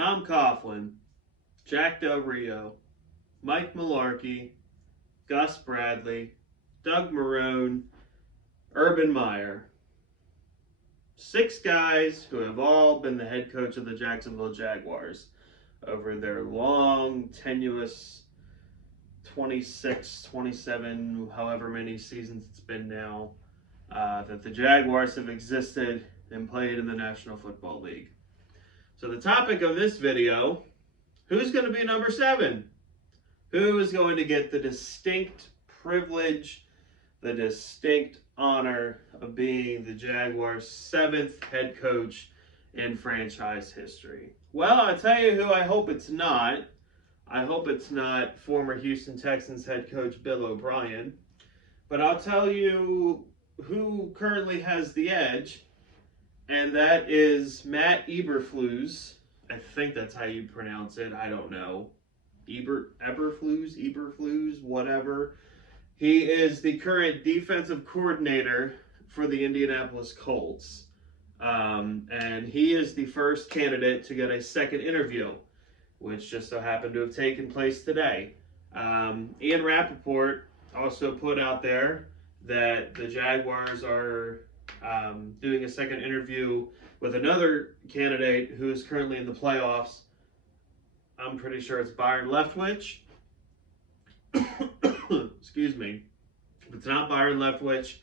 Tom Coughlin, Jack Del Rio, Mike Mularkey, Gus Bradley, Doug Marrone, Urban Meyer. 6 guys who have all been the head coach of the Jacksonville Jaguars over their long, tenuous 26, 27, however many seasons it's been now, that the Jaguars have existed and played in the National Football League. So the topic of this video, who's going to be number 7? Who is going to get the distinct privilege, the distinct honor of being the Jaguars' 7th head coach in franchise history? Well, I'll tell you who I hope it's not. I hope it's not former Houston Texans head coach Bill O'Brien. But I'll tell you who currently has the edge, and that is Matt Eberflus. I think that's how you pronounce it. I don't know. Eberflus, whatever. He is the current defensive coordinator for the Indianapolis Colts. And he is the first candidate to get a second interview, which just so happened to have taken place today. Ian Rappaport also put out there that the Jaguars are doing a second interview with another candidate who is currently in the playoffs. I'm pretty sure it's Byron Leftwich. Excuse me. If it's not Byron Leftwich,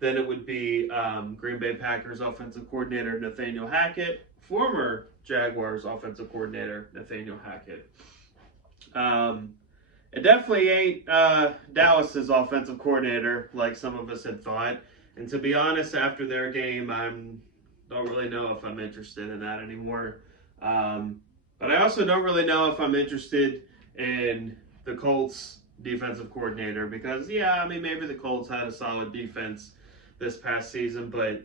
then it would be Green Bay Packers offensive coordinator Nathaniel Hackett, former Jaguars offensive coordinator Nathaniel Hackett. It definitely ain't Dallas's offensive coordinator like some of us had thought. And to be honest, after their game, I don't really know if I'm interested in that anymore. But I also don't really know if I'm interested in the Colts defensive coordinator because, yeah, I mean, maybe the Colts had a solid defense this past season, but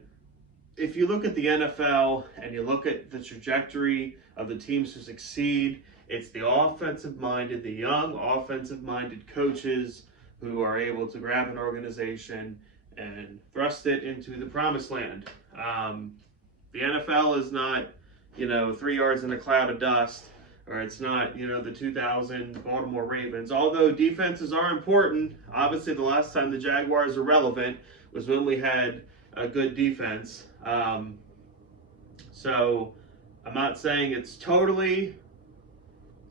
if you look at the NFL and you look at the trajectory of the teams who succeed, it's the offensive-minded, the young offensive-minded coaches who are able to grab an organization and thrust it into the promised land. The NFL is not, 3 yards in a cloud of dust, or it's not, the 2000 Baltimore Ravens. Although defenses are important, obviously the last time the Jaguars were relevant was when we had a good defense. So I'm not saying it's totally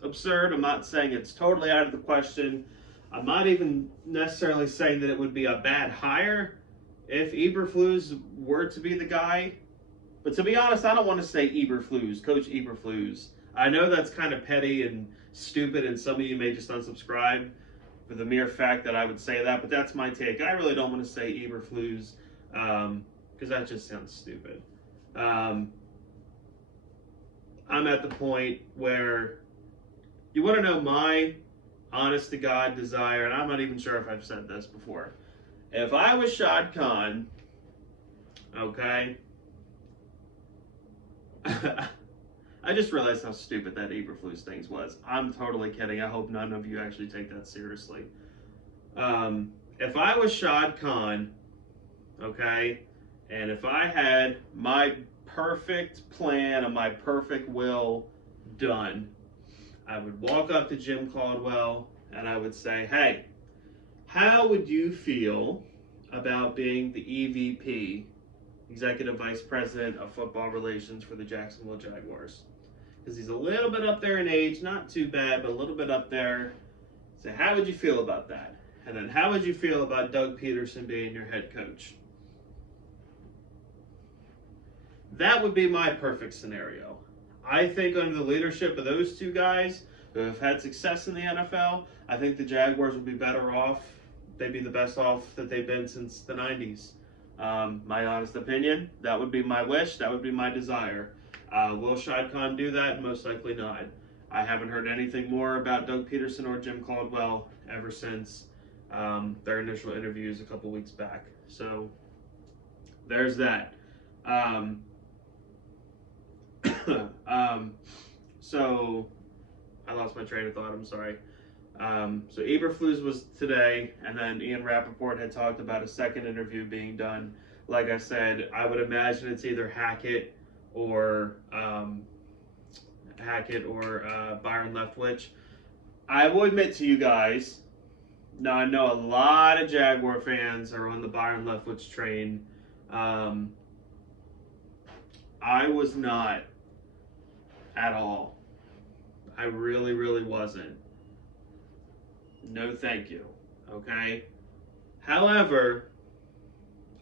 absurd. I'm not saying it's totally out of the question. I'm not even necessarily saying that it would be a bad hire if Eberflus were to be the guy. But to be honest, I don't want to say Eberflus, Coach Eberflus. I know that's kind of petty and stupid, and some of you may just unsubscribe for the mere fact that I would say that, but that's my take. I really don't want to say Eberflus because that just sounds stupid. I'm at the point where you want to know my honest-to-God desire, and I'm not even sure if I've said this before. If I was Shad Khan, okay, I just realized how stupid that Eberflus thing was. I'm totally kidding. I hope none of you actually take that seriously. If I was Shad Khan, okay, and if I had my perfect plan and my perfect will done, I would walk up to Jim Caldwell and I would say, hey, how would you feel about being the EVP, Executive Vice President of Football Relations for the Jacksonville Jaguars? Because he's a little bit up there in age, not too bad, but a little bit up there. So how would you feel about that? And then how would you feel about Doug Peterson being your head coach? That would be my perfect scenario. I think under the leadership of those two guys who have had success in the NFL, I think the Jaguars would be better off. They'd be the best off that they've been since the 90s. My honest opinion, that would be my wish, that would be my desire. Will Shad Khan do that? Most likely not. I haven't heard anything more about Doug Peterson or Jim Caldwell ever since their initial interviews a couple weeks back. So there's that. So I lost my train of thought, I'm sorry. So Eberflus was today, and then Ian Rappaport had talked about a second interview being done. Like I said, I would imagine it's either Hackett or Hackett or Byron Leftwich. I will admit to you guys, now I know a lot of Jaguar fans are on the Byron Leftwich train. I was not at all. I really, really wasn't. No thank you, okay? However,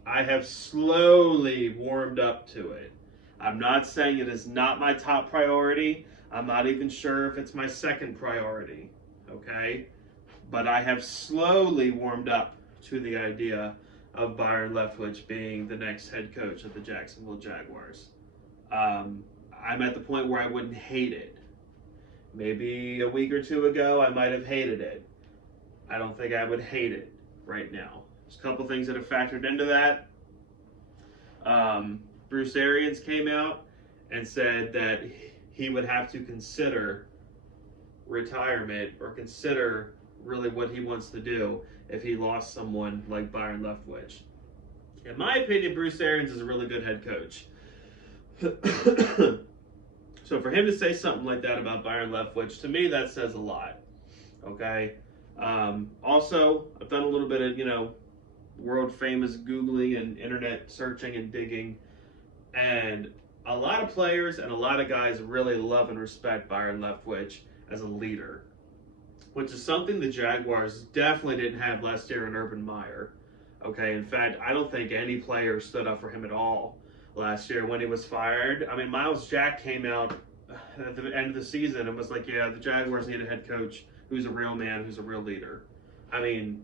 I have slowly warmed up to it. I'm not saying it is not my top priority. I'm not even sure if it's my second priority, okay? But I have slowly warmed up to the idea of Byron Leftwich being the next head coach of the Jacksonville Jaguars. I'm at the point where I wouldn't hate it. Maybe a week or two ago, I might have hated it. I don't think I would hate it right now. There's a couple things that have factored into that. Bruce Arians came out and said that he would have to consider retirement or consider really what he wants to do if he lost someone like Byron Leftwich. In my opinion, Bruce Arians is a really good head coach. So for him to say something like that about Byron Leftwich, to me, that says a lot. Okay. Also, I've done a little bit of, world famous Googling and internet searching and digging. And a lot of players and a lot of guys really love and respect Byron Leftwich as a leader, which is something the Jaguars definitely didn't have last year in Urban Meyer. Okay. In fact, I don't think any player stood up for him at all last year when he was fired. I mean, Miles Jack came out at the end of the season and was like, yeah, the Jaguars need a head coach who's a real man, who's a real leader. I mean,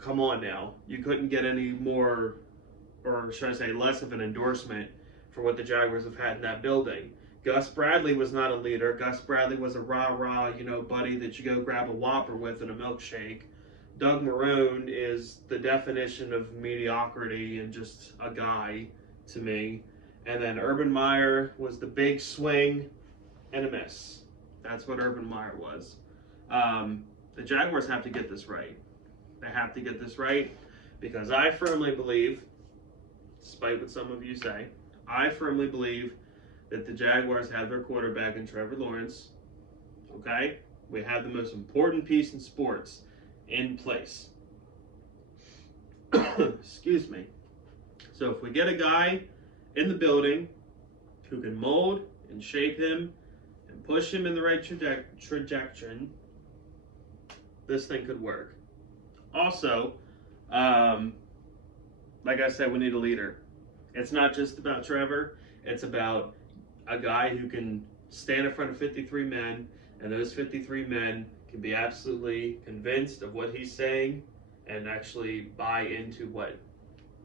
come on now. You couldn't get any more, or should I say less of an endorsement for what the Jaguars have had in that building. Gus Bradley was not a leader. Gus Bradley was a rah-rah, buddy that you go grab a Whopper with and a milkshake. Doug Marrone is the definition of mediocrity and just a guy to me. And then Urban Meyer was the big swing and a miss. That's what Urban Meyer was. The Jaguars have to get this right. They have to get this right because I firmly believe, despite what some of you say, I firmly believe that the Jaguars have their quarterback in Trevor Lawrence. Okay? We have the most important piece in sports in place. Excuse me. So if we get a guy in the building who can mold and shape him and push him in the right trajectory, this thing could work. Also, like I said, we need a leader. It's not just about Trevor. It's about a guy who can stand in front of 53 men, and those 53 men can be absolutely convinced of what he's saying and actually buy into what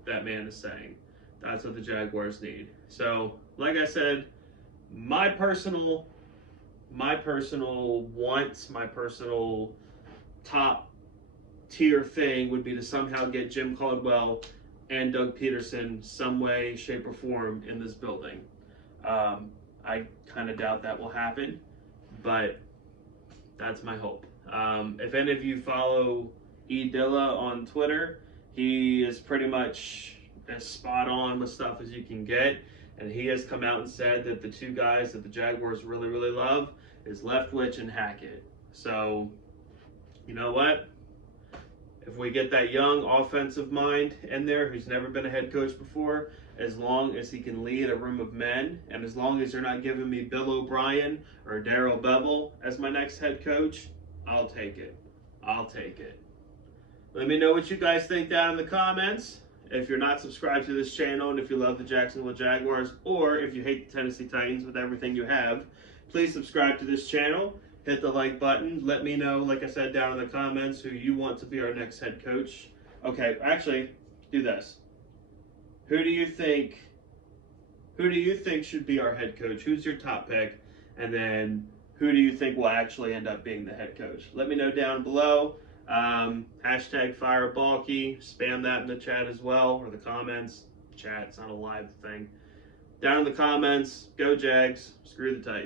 that man is saying. That's what the Jaguars need. So, like I said, my personal wants, my personal top tier thing would be to somehow get Jim Caldwell and Doug Peterson some way, shape, or form in this building. I kind of doubt that will happen, but that's my hope. If any of you follow E. Dilla on Twitter, he is pretty much as spot on with stuff as you can get, and he has come out and said that the two guys that the Jaguars really, really love is Leftwich and Hackett. So, you know what? If we get that young offensive mind in there who's never been a head coach before, as long as he can lead a room of men, and as long as you're not giving me Bill O'Brien or Darrell Bevel as my next head coach, I'll take it. I'll take it. Let me know what you guys think down in the comments. If you're not subscribed to this channel, and if you love the Jacksonville Jaguars, or if you hate the Tennessee Titans with everything you have, please subscribe to this channel. Hit the like button. Let me know, like I said, down in the comments who you want to be our next head coach. Okay, actually, do this. Who do you think should be our head coach? Who's your top pick? And then who do you think will actually end up being the head coach? Let me know down below. Hashtag FireBalky. Spam that in the chat as well, or the comments. Chat, it's not a live thing. Down in the comments. Go Jags. Screw the Titans.